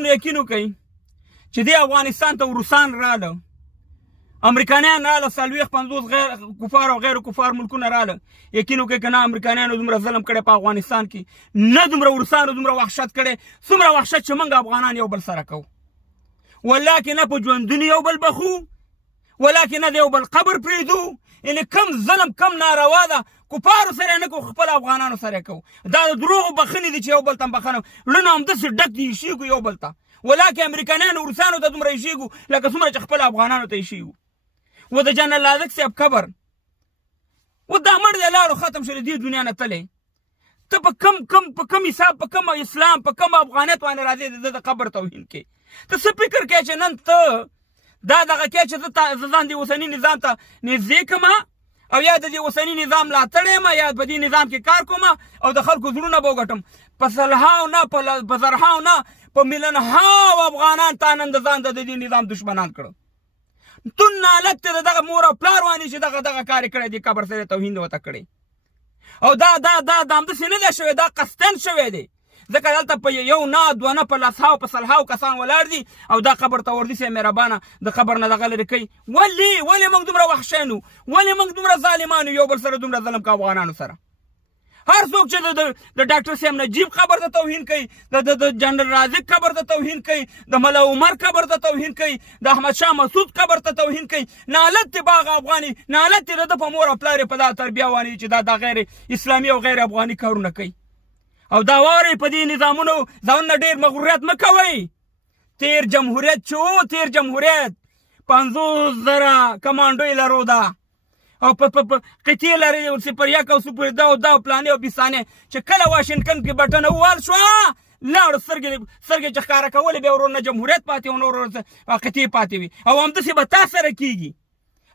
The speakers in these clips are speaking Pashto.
ورونو یقین وکئ چې دې افغانستان ته روسان راله، امریکایان راله، 40-50 غیر کفار او غیر کفار ملکونه راله. یقین وکئ که نه امریکایانو دومره ظلم کړی په افغانستان کې، نه دومره روسانو دومره وحشت کړی، څومره وحشت چې موږ افغانان یو بل سره کوو. والله کې نه په ژوندون یو بل بخو، والله کې نه د یو بل قبر پرېږدو. یعنې کم ظلم کم ناروا ده کفارو سره نه کوو، خپل افغانانو سره کوو. دا د دروغو بخښنې دي چې یو بل ته بخښنه زړونه همداسې ډک دي ایښېږو یو بل ته. والله کې امریکایانو روسانو ته دومره ایښېږو لکه څومره چې خپل افغانانو ته ایښېږو. و د جنرال لازق صاحب قبر و دا مړ دی لاړو ختم شو دې دنیا نه تللی. ته په کم حساب په کم اسلام په کم افغانیت باندې راځې د قبر توهین کې؟ ته څه فکر کوې چې نن ته دا دغه کې چې زه ځان دې اوسني نظام ته نږدې کړم او یا د دې اوسني نظام ملاتړ یم یا په دې نظام کې کار کوم او د خلکو زړونه به وګټم. په سلهاو نه په زرهاو نه په میلیونهاو افغانان تا نن د ځان د دې نظام دشمنان کړه. تو نالت ته دغه مور او پلار واني چې دغه کار کړی دی، قبر سره توهین ورته کړی. او دا همداسې نه دی شوی، دا قصدن شوی دی. ځکه دلته په یو نه دوه نه په لسهاو په سلهاو کسان ولاړ دي او دا قبر ته ورځي چې مهربانه د قبر نه دغه لرې کوي. ولې موږ دومره وحشیان وو؟ ولې موږ دومره ظالمان یو بل سره دومره ظلم کوو افغانانو سره؟ هر څوک چې د ډاکټر صاحب نجیب قبر ته توهین کوي، د جنرال رازق قبر ته توهین کوي، د ملا عمر قبر ته توهین کوي، د احمد شاه مسعود قبر ته توهین کوي. نالت دی باغ افغاني، نالت دی د په مور او پلار په دا تربیه واني چې دا غیر اسلامي او غیر افغاني کارونه کوي. او دا واري په دې نظامونو ځانونه ډېر مغروریت مه کوئ. تیر جمهوریت چې و، تیر جمهوریت 50,000 کمانډوی لرو ده او په قطعې لري او سپر یک او سپر دو دا پلانې او بیسانې چې کله واشنګټن کې بټنه ووال شوه لاړو سترګې چې ښکاره کولې بیا ورور نه جمهوریت پاتې و نور قطعې پاتې وي. او همداسې به تا سره کېږي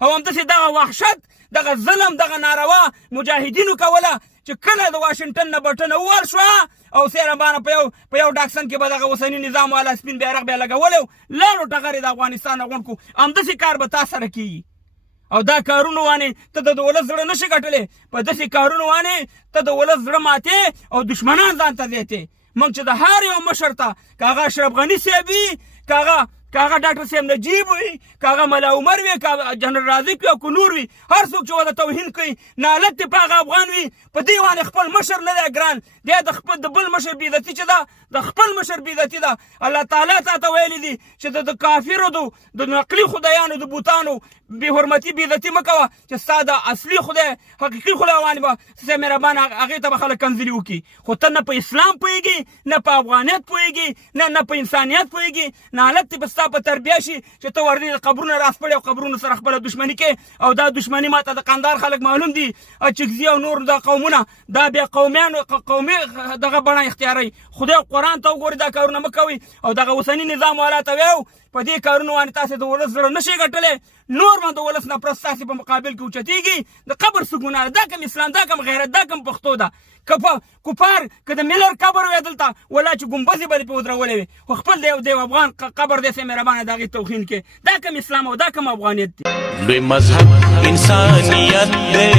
او همداسې دغه وحشت دغه ظلم دغه ناروا مجاهدینو کوله چې کله د واشنګټن نه بټنه ووال شوه او سیربانه په یو ډاکسن کې به دغه اوسني نظام والا سپین بیرغ بیا لګولی و لاړو ټغرې د افغانستان نه غونډ کړو. همداسې کار به تا سره کېږي. او دا کارونه وانه ته د ولس زړه نشي ګټلی. په داسې کارونه وانه ته د ولس زړه ماتې او دشمنان ځان ته دیتې. موږ چې د هر یو مشر ته که هغه اشرف غني صاحب وي، که هغه ډاکټر صاحب نجیب وي، که هغه ملا عمر وي، که جنرال رازق وي او که نور وي، هر څوک چې ورته توهین کوي نالت په هغه افغان وي په دې باندې خپل مشر نه دی ګران. دی د بل مشر بېعزتي چې ده د خپل مشر بېعزتي ده. الله تعالی تا ته ویلي دي چې د کافرو د نقلي خدایانو د بوتانو بې حرمتي بېعزتي مه کوه چې ستا د اصلي خدای حقیقي خدای باندې به څه مهربانه هغې ته به خلک کنځلي وکړي. خو ته نه په اسلام پوهېږي، نه په افغانیت پوهېږي، نه په انسانیت پوهېږي. نالت دې به ستا په تربیه شي چې ته ورځې د قبرونه راسپړې او قبرونو سره خپله دښمني کوې. او دا دښمني ما ته د قندهار خلک معلوم دي، چکزي او نور دا قومونه دا بیا قومي دغه بڼه اختیاروي. خدای قرآن ته وګورئ دا کارونه مه کوئ. او دغه اوسني نظام والا ته ویو په دې کارونو باندې تاسې د ولس زړه نشئ ګټلی، نور به د ولس نفرت ستاسې په مقابل کې اوچتېږي. د قبر څه ګناه ده؟ دا کوم اسلام، دا کوم غیرت، دا کوم پښتو ده؟ که په کفار که د میلر قبر وی دلته والله چې ګمبزې به دې پې ودرولې وي، خو خپل د یو افغان قبر داسې مهربانه د هغې توهین کې. دا کوم اسلام او دا کوم افغانیت دی؟ لوی مذهب انسانیت دی،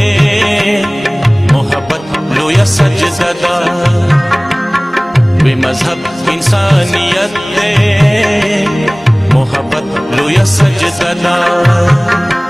محبت لویه سجده ده. لوی مذهب انسانیت دی، محبت لویه سجده ده.